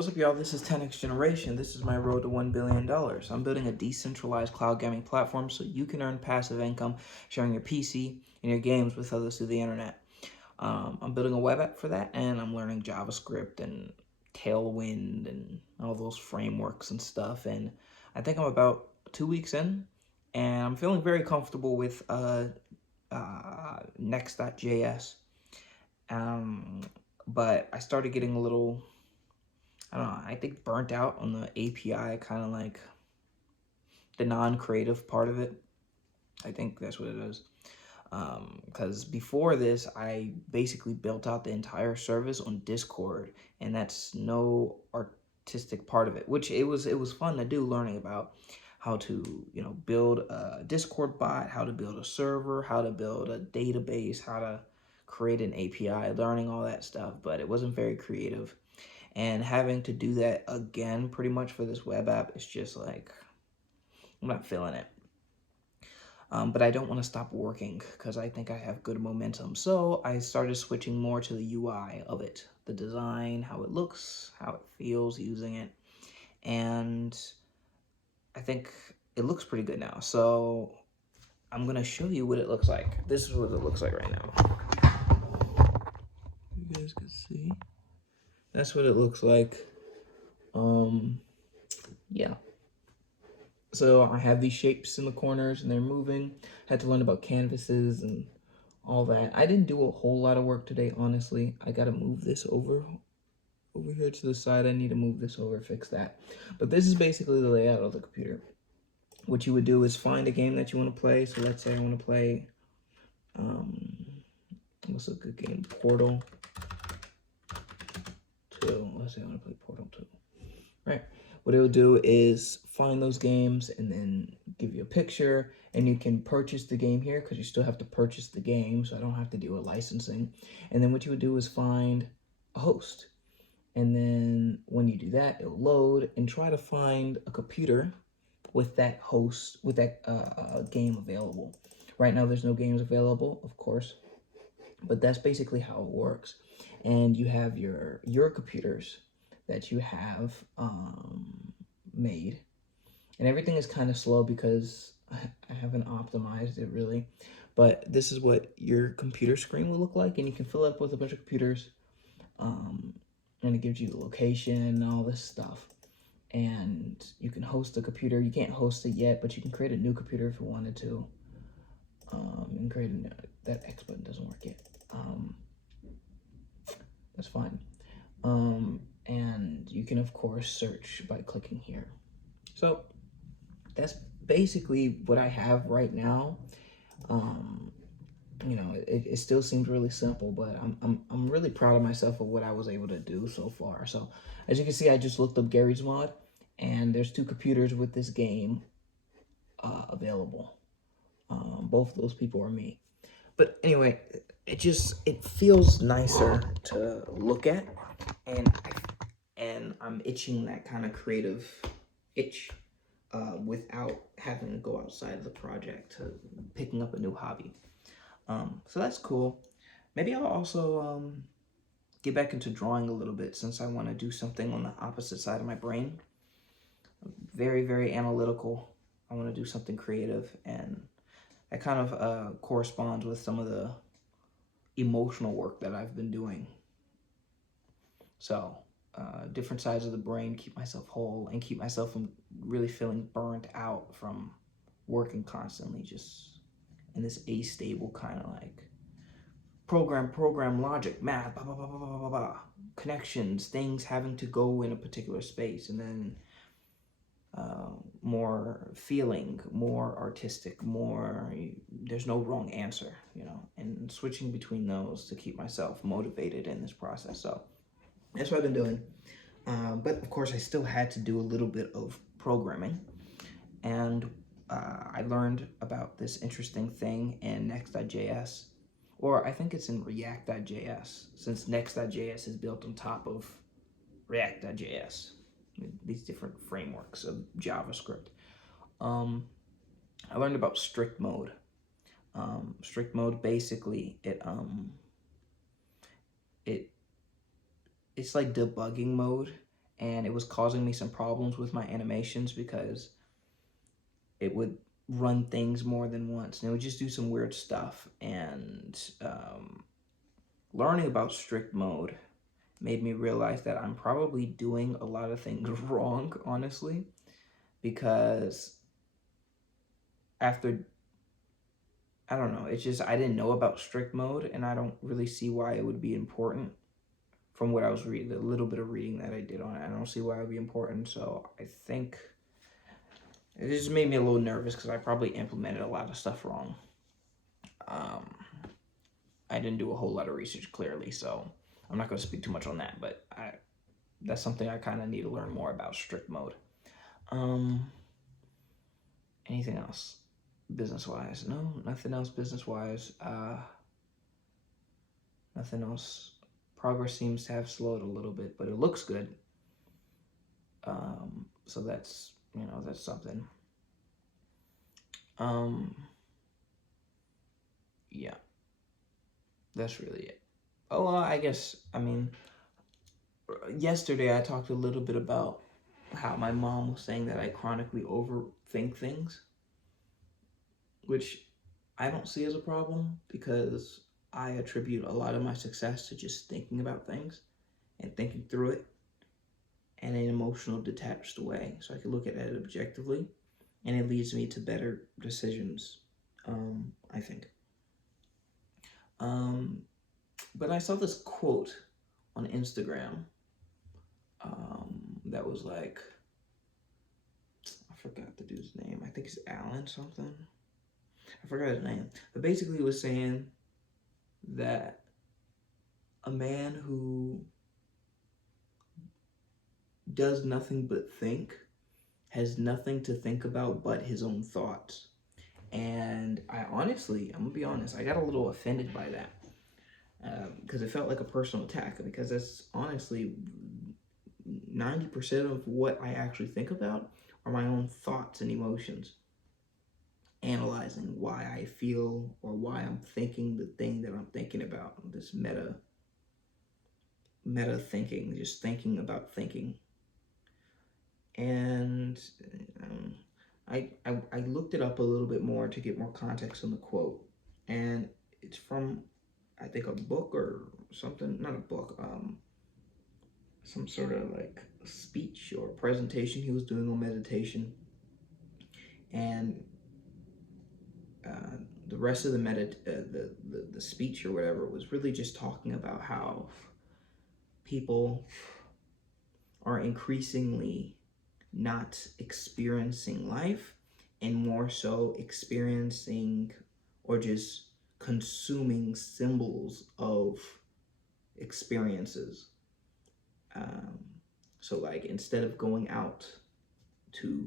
What's up, y'all? This is 10X Generation. This is my road to $1 billion. I'm building a decentralized cloud gaming platform so you can earn passive income sharing your PC and your games with others through the internet. I'm building a web app for that, and I'm learning JavaScript and Tailwind and all those frameworks and stuff. And I think I'm about 2 weeks in, and I'm feeling very comfortable with Next.js. But I started getting a little, I don't know, I think burnt out on the API, kind of like the non-creative part of it. I think that's what it is. Because before this, I basically built out the entire service on Discord, and that's no artistic part of it, which it was fun to do, learning about how to, build a Discord bot, how to build a server, how to build a database, how to create an API, learning all that stuff, but it wasn't very creative. And having to do that again pretty much for this web app is just like, I'm not feeling it. But I don't want to stop working because I think I have good momentum. So I started switching more to the UI of it, the design, how it looks, how it feels using it. And I think it looks pretty good now. So I'm going to show you what it looks like. This is what it looks like right now. You guys can see. That's what it looks like. Yeah. So I have these shapes in the corners and they're moving. I had to learn about canvases and all that. I didn't do a whole lot of work today, honestly. I gotta move this over here to the side. I need to move this over, fix that. But this is basically the layout of the computer. What you would do is find a game that you want to play. So let's say I want to play, what's a good game? Portal 2. Let's say I want to play Portal 2. Right. What it'll do is find those games and then give you a picture, and you can purchase the game here because you still have to purchase the game, so I don't have to do a licensing. And then what you would do is find a host. And then when you do that, it'll load and try to find a computer with that host, with that game available. Right now, there's no games available, of course, but that's basically how it works. And you have your computers that you have made, and everything is kind of slow because I haven't optimized it really, but this is what your computer screen will look like, and you can fill it up with a bunch of computers, and it gives you the location and all this stuff, and you can host a computer. You can't host it yet, but you can create a new computer if you wanted to. And create that X button doesn't work yet. That's fine. And you can of course search by clicking here. So that's basically what I have right now. It still seems really simple, but I'm really proud of myself of what I was able to do so far. So as you can see, I just looked up Garry's Mod, and there's 2 computers with this game available. Both of those people are me. But anyway, it feels nicer to look at, and I'm itching that kind of creative itch without having to go outside of the project to picking up a new hobby. So that's cool. Maybe I'll also get back into drawing a little bit since I want to do something on the opposite side of my brain. Very, very analytical. I want to do something creative, and that kind of corresponds with some of the emotional work that I've been doing. So different sides of the brain, keep myself whole and keep myself from really feeling burnt out from working constantly just in this astable kind of like program logic, math, blah, blah, blah, blah, blah, blah, blah, connections, things having to go in a particular space, and then more feeling, more artistic, more, there's no wrong answer, and switching between those to keep myself motivated in this process. So that's what I've been doing. But of course, I still had to do a little bit of programming, and I learned about this interesting thing in Next.js, or I think it's in React.js, since Next.js is built on top of React.js, these different frameworks of JavaScript. I learned about strict mode. Strict mode, basically, it's like debugging mode, and it was causing me some problems with my animations because it would run things more than once, and it would just do some weird stuff. And learning about strict mode made me realize that I'm probably doing a lot of things wrong, honestly, because after, I don't know, it's just I didn't know about strict mode, and I don't really see why it would be important from what I was reading, the little bit of reading that I did on it. I don't see why it would be important, so I think it just made me a little nervous because I probably implemented a lot of stuff wrong. I didn't do a whole lot of research, clearly, so I'm not going to speak too much on that, but that's something I kind of need to learn more about, strict mode. Anything else business-wise? No, nothing else business-wise. Nothing else. Progress seems to have slowed a little bit, but it looks good. So that's, that's something. Yeah, that's really it. Oh, well, I guess, yesterday I talked a little bit about how my mom was saying that I chronically overthink things, which I don't see as a problem because I attribute a lot of my success to just thinking about things and thinking through it in an emotional, detached way. So I can look at it objectively, and it leads me to better decisions, I think. But I saw this quote on Instagram that was like, I forgot the dude's name. I think it's Alan something. I forgot his name. But basically it was saying that a man who does nothing but think has nothing to think about but his own thoughts. And I honestly, I'm gonna be honest, I got a little offended by that because it felt like a personal attack, because that's honestly 90% of what I actually think about are my own thoughts and emotions, analyzing why I feel or why I'm thinking the thing that I'm thinking about. This meta thinking, just thinking about thinking. And I looked it up a little bit more to get more context on the quote, and it's from, I think, a book or something. Not a book, some sort of like speech or presentation he was doing on meditation. And the rest of the speech or whatever was really just talking about how people are increasingly not experiencing life and more so experiencing or just consuming symbols of experiences. So like, instead of going out to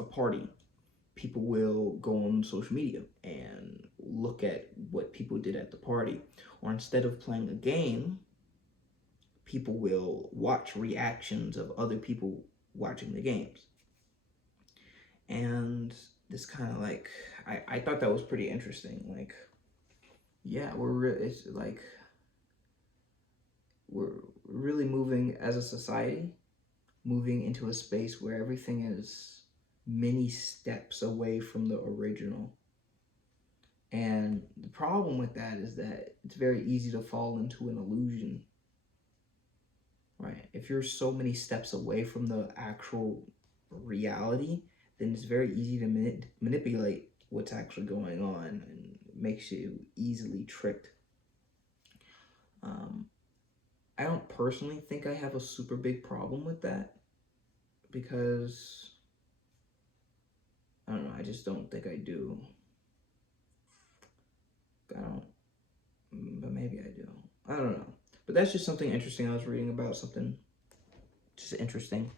a party, people will go on social media and look at what people did at the party. Or instead of playing a game, people will watch reactions of other people watching the games. And this kind of like, I thought that was pretty interesting. Like, yeah, it's like we're really moving as a society, moving into a space where everything is many steps away from the original. And the problem with that is that it's very easy to fall into an illusion, right? If you're so many steps away from the actual reality, then it's very easy to manipulate what's actually going on, and it makes you easily tricked. I don't personally think I have a super big problem with that, because I don't know, I just don't think I do. I don't, but maybe I do. I don't know. But that's just something interesting I was reading about, something just interesting.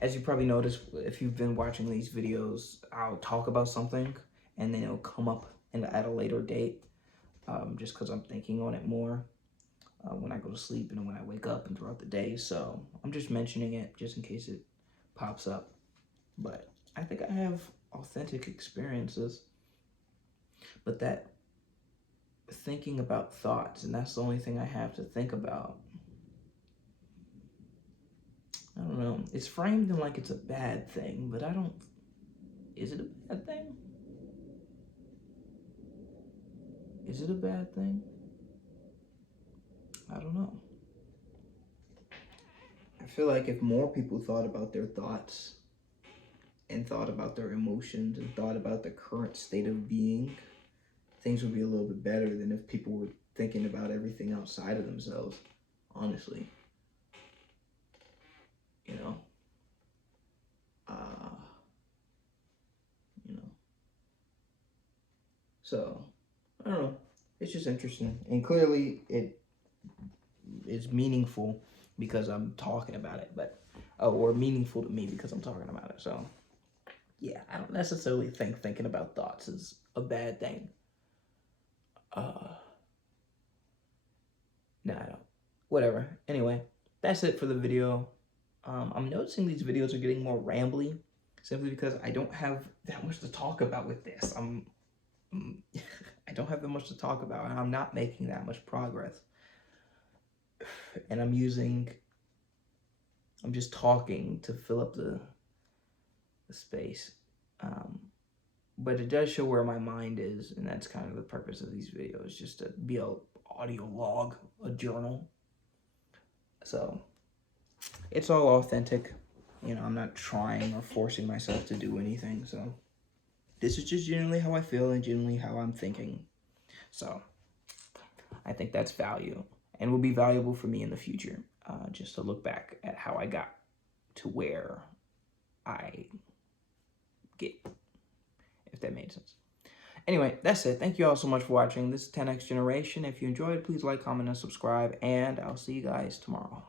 As you probably noticed, if you've been watching these videos, I'll talk about something and then it'll come up at a later date, just because I'm thinking on it more when I go to sleep and when I wake up and throughout the day. So I'm just mentioning it just in case it pops up. But I think I have authentic experiences, but that thinking about thoughts, and that's the only thing I have to think about, It's framed in like it's a bad thing, but I don't, is it a bad thing? Is it a bad thing? I don't know. I feel like if more people thought about their thoughts and thought about their emotions and thought about the current state of being, things would be a little bit better than if people were thinking about everything outside of themselves, honestly. You know? You know. So, I don't know. It's just interesting. And clearly it is meaningful because I'm talking about it, but or meaningful to me because I'm talking about it. So, yeah, I don't necessarily think thinking about thoughts is a bad thing. No, I don't. Whatever. Anyway, that's it for the video. I'm noticing these videos are getting more rambly simply because I don't have that much to talk about with this. I don't have that much to talk about, and I'm not making that much progress. And I'm just talking to fill up the space. But it does show where my mind is, and that's kind of the purpose of these videos, just to be a audio log, a journal. So it's all authentic. You know, I'm not trying or forcing myself to do anything. So this is just generally how I feel and generally how I'm thinking. So I think that's value and will be valuable for me in the future, just to look back at how I got to where I get, if that made sense. Anyway, that's it. Thank you all so much for watching. This is 10X Generation. If you enjoyed, please like, comment, and subscribe, and I'll see you guys tomorrow.